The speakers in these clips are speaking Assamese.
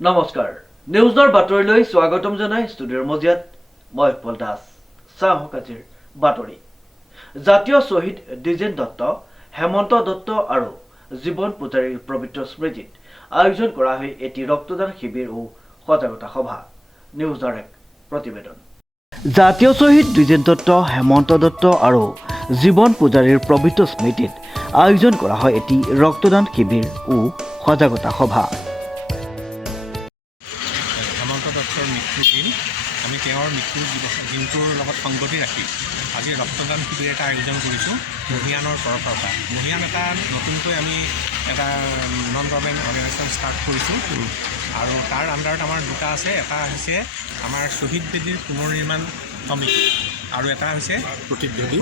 নমস্কাৰ নিউজৰ বাতৰিলৈ স্বাগতম জনাই ষ্টুডিঅ'ৰ মজিয়াত মই উৎপল দাস চাহক আজিৰ বাতৰি জাতীয় শ্বহীদ দ্বিজেন দত্ত হেমন্ত দত্ত আৰু জীৱন পূজাৰীৰ পবিত্ৰ স্মৃতিত আয়োজন কৰা হয় এটি ৰক্তদান শিবিৰ ও সজাগতা সভা নিউজৰ এক প্ৰতিবেদন জাতীয় শ্বহীদ দ্বিজেন দত্ত হেমন্ত দত্ত আৰু জীৱন পূজাৰীৰ পবিত্ৰ স্মৃতিত আয়োজন কৰা হয় এটি ৰক্তদান শিবিৰ ও সজাগতা সভা হেমন্ত দত্তৰ মৃত্যুৰ দিন আমি তেওঁৰ মৃত্যুৰ দিনটোৰ লগত সংগতি ৰাখি আজি ৰক্তদান শিবিৰ এটা আয়োজন কৰিছোঁ মহিয়ানৰ তৰফৰ পৰা মহিয়ান এটা নতুনকৈ আমি এটা নন গভৰ্ণমেণ্ট অৰ্গেনাইজেশ্যন ষ্টাৰ্ট কৰিছোঁ আৰু তাৰ আণ্ডাৰত আমাৰ দুটা আছে এটা হৈছে আমাৰ শ্বহীদ বেদীৰ পুনৰ নিৰ্মাণ কমিটি আৰু এটা হৈছে প্ৰতিধ্বনি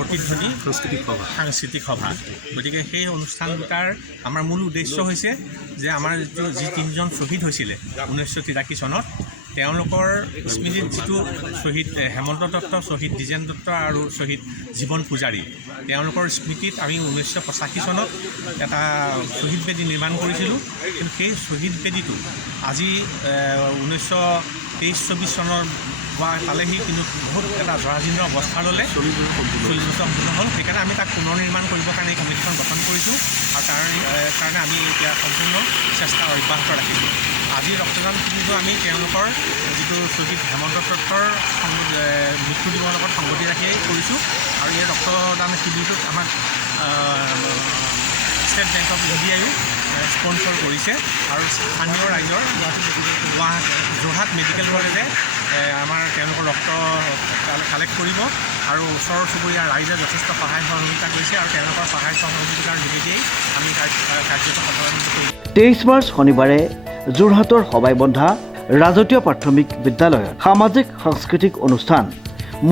সাংস্কৃতিক সভা গতিকে সেই অনুষ্ঠান দুটাৰ আমাৰ মূল উদ্দেশ্য হৈছে যে আমাৰ যি তিনিজন শ্বহীদ হৈছিলে 1983 চনত তেওঁলোকৰ স্মৃতিত যিটো শ্বহীদ হেমন্ত দত্ত শ্বহীদ দ্বিজেন দত্ত আৰু শ্বহীদ জীৱন পূজাৰী তেওঁলোকৰ স্মৃতিত আমি 1985 চনত এটা শ্বহীদ বেদী নিৰ্মাণ কৰিছিলোঁ কিন্তু সেই শ্বহীদ বেদীটো আজি 1923-24 চনৰ পালেহি কিন্তু বহুত এটা জৰাজীৰ্ণ অৱস্থা ল'লে 40 বছৰ সম্পূৰ্ণ হ'ল সেইকাৰণে আমি তাক পুনৰ নিৰ্মাণ কৰিবৰ কাৰণে এই কমিটিখন গঠন কৰিছোঁ আৰু তাৰ কাৰণে আমি এতিয়া সম্পূৰ্ণ চেষ্টা অব্যাহত ৰাখিছোঁ আজি ৰক্তদান শিবিৰটো আমি তেওঁলোকৰ যিটো শ্বহীদ হেমন্ত দত্তৰ মৃত্যু দিৱসৰ লগত সংগতি ৰাখিয়েই কৰিছোঁ আৰু এই ৰক্তদান শিবিৰটোত আমাক ষ্টেট বেংক অফ ইণ্ডিয়ায়ো স্পনচৰ কৰিছে আৰু স্থানীয় ৰাইজৰ যোৰহাট মেডিকেল কলেজে আমাৰ তেওঁলোকৰ ৰক্ত কালেক্ট কৰিব আৰু ওচৰ চুবুৰীয়া ৰাইজে যথেষ্ট সহায় সহযোগিতা কৰিছে আৰু তেওঁলোকৰ সহায় সহযোগিতাৰ যোগেদিয়েই আমি কাৰ্যটো সম্পাদন কৰিছোঁ 23 মাৰ্চ শনিবাৰে যোৰহাটৰ সবাইবন্ধা ৰাজকীয় প্ৰাথমিক বিদ্যালয়ত সামাজিক সাংস্কৃতিক অনুষ্ঠান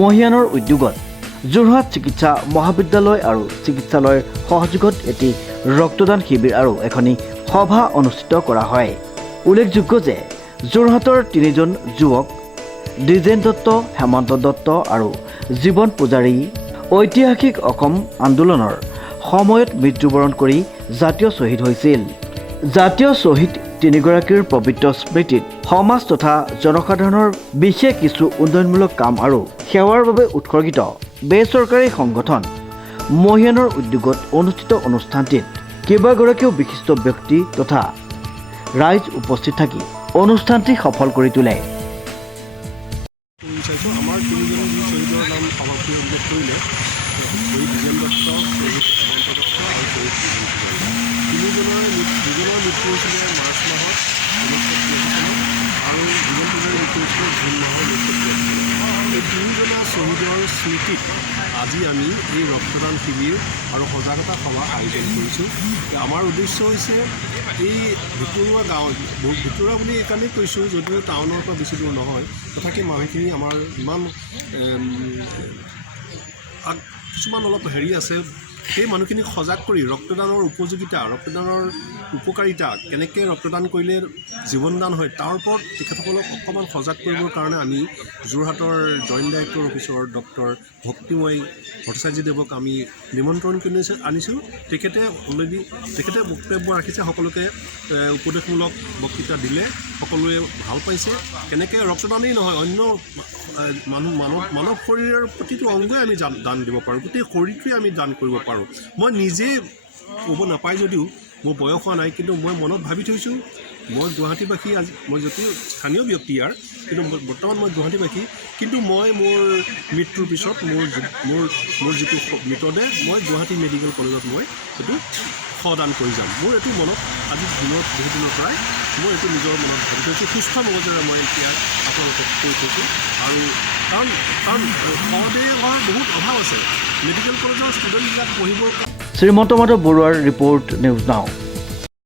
মহিয়ানৰ উদ্যোগত যোৰহাট চিকিৎসা মহাবিদ্যালয় আৰু চিকিৎসালয়ৰ সহযোগত এটি ৰক্তদান শিবিৰ আৰু এখনি সভা অনুষ্ঠিত কৰা হয় উল্লেখযোগ্য যে যোৰহাটৰ তিনিজন যুৱক দ্বিজেন দত্ত হেমন্ত দত্ত আৰু জীৱন পূজাৰী ঐতিহাসিক অসম আন্দোলনৰ সময়ত মৃত্যুবৰণ কৰি জাতীয় শ্বহীদ হৈছিল জাতীয় শ্বহীদ তিনিগৰাকীৰ পবিত্ৰ স্মৃতিত সমাজ তথা জনসাধাৰণৰ বিশেষ কিছু উন্নয়নমূলক কাম আৰু সেৱাৰ বাবে উৎসৰ্গিত বেচৰকাৰী সংগঠন মহিয়ানৰ উদ্যোগত অনুষ্ঠিত অনুষ্ঠানটিত কেইবাগৰাকীও বিশিষ্ট ব্যক্তি তথা ৰাইজ উপস্থিত থাকি অনুষ্ঠানটি সফল কৰি তোলে আমাৰ তিনিজন শ্বহীদৰ নাম সভাপতি উল্লেখ কৰিলে শ্বহীদ দ্বিজেন দত্ত শ্বহীদ হেমন্ত দত্ত আৰু শ্বহীদ তিনিজনৰ মৃত্যু হৈছিলে মাৰ্চ মাহত 1983 চনত আৰু জীৱন পূজাৰীৰ মৃত্যু হৈছিলে জুন মাহৰ 1983 এই তিনিজনা শ্বহীদৰ স্মৃতিত আজি আমি এই ৰক্তদান শিবিৰ আৰু সজাগতা সভা আয়োজন কৰিছোঁ আমাৰ উদ্দেশ্য হৈছে এই ভিতৰুৱা গাঁৱত ভিতৰুৱা বুলি এইকাৰণেই কৈছোঁ যদিও টাউনৰ পৰা বেছি দূৰ নহয় তথাপি মানুহখিনি আমাৰ ইমান কিছুমান অলপ হেৰি আছে সেই মানুহখিনিক সজাগ কৰি ৰক্তদানৰ উপযোগিতা ৰক্তদানৰ উপকাৰিতা কেনেকৈ ৰক্তদান কৰিলে জীৱনদান হয় তাৰ ওপৰত তেখেতসকলক অকণমান সজাগ কৰিবৰ কাৰণে আমি যোৰহাটৰ জইণ্ট ডাইৰেক্টৰ অফিচৰ ডক্টৰ ভক্তিময় ভট্টাচাৰ্যদেৱক আমি নিমন্ত্ৰণ কৰি আনিছোঁ তেখেতে বক্তব্য ৰাখিছে সকলোকে উপদেশমূলক বক্তৃতা দিলে সকলোৱে ভাল পাইছে কেনেকৈ ৰক্তদানেই নহয় অন্য মানৱ শৰীৰৰ প্ৰতিটো অংগই আমি দান দিব পাৰোঁ গোটেই শৰীৰটোৱে আমি দান কৰিব পাৰোঁ মই নিজে ক'ব নাপায় যদিও মোৰ বয়স হোৱা নাই কিন্তু মই মনত ভাবি থৈছোঁ মই গুৱাহাটীবাসী আজি মই যদিও স্থানীয় ব্যক্তি ইয়াৰ কিন্তু বৰ্তমান মই গুৱাহাটীবাসী কিন্তু মই মোৰ মৃত্যুৰ পিছত মোৰ যিটো মৃতদেহ মই গুৱাহাটী মেডিকেল কলেজত মই সেইটো সদান কৰি যাম মোৰ এইটো মনত আজি দিনত বহুত দিনৰ পৰাই মই এইটো নিজৰ মনত ভাবি থৈছোঁ সুস্থ মগজেৰে মই এতিয়া আপোনালোকক কৈ থৈছোঁ আৰু কাৰণ শৱদেহৰ বহুত অভাৱ আছে মেডিকেল কলেজৰ ষ্টুডেণ্টবিলাক পঢ়িবৰ শ্ৰীমন্ত মাধৱ বৰুৱাৰ ৰিপৰ্ট নিউজ নাও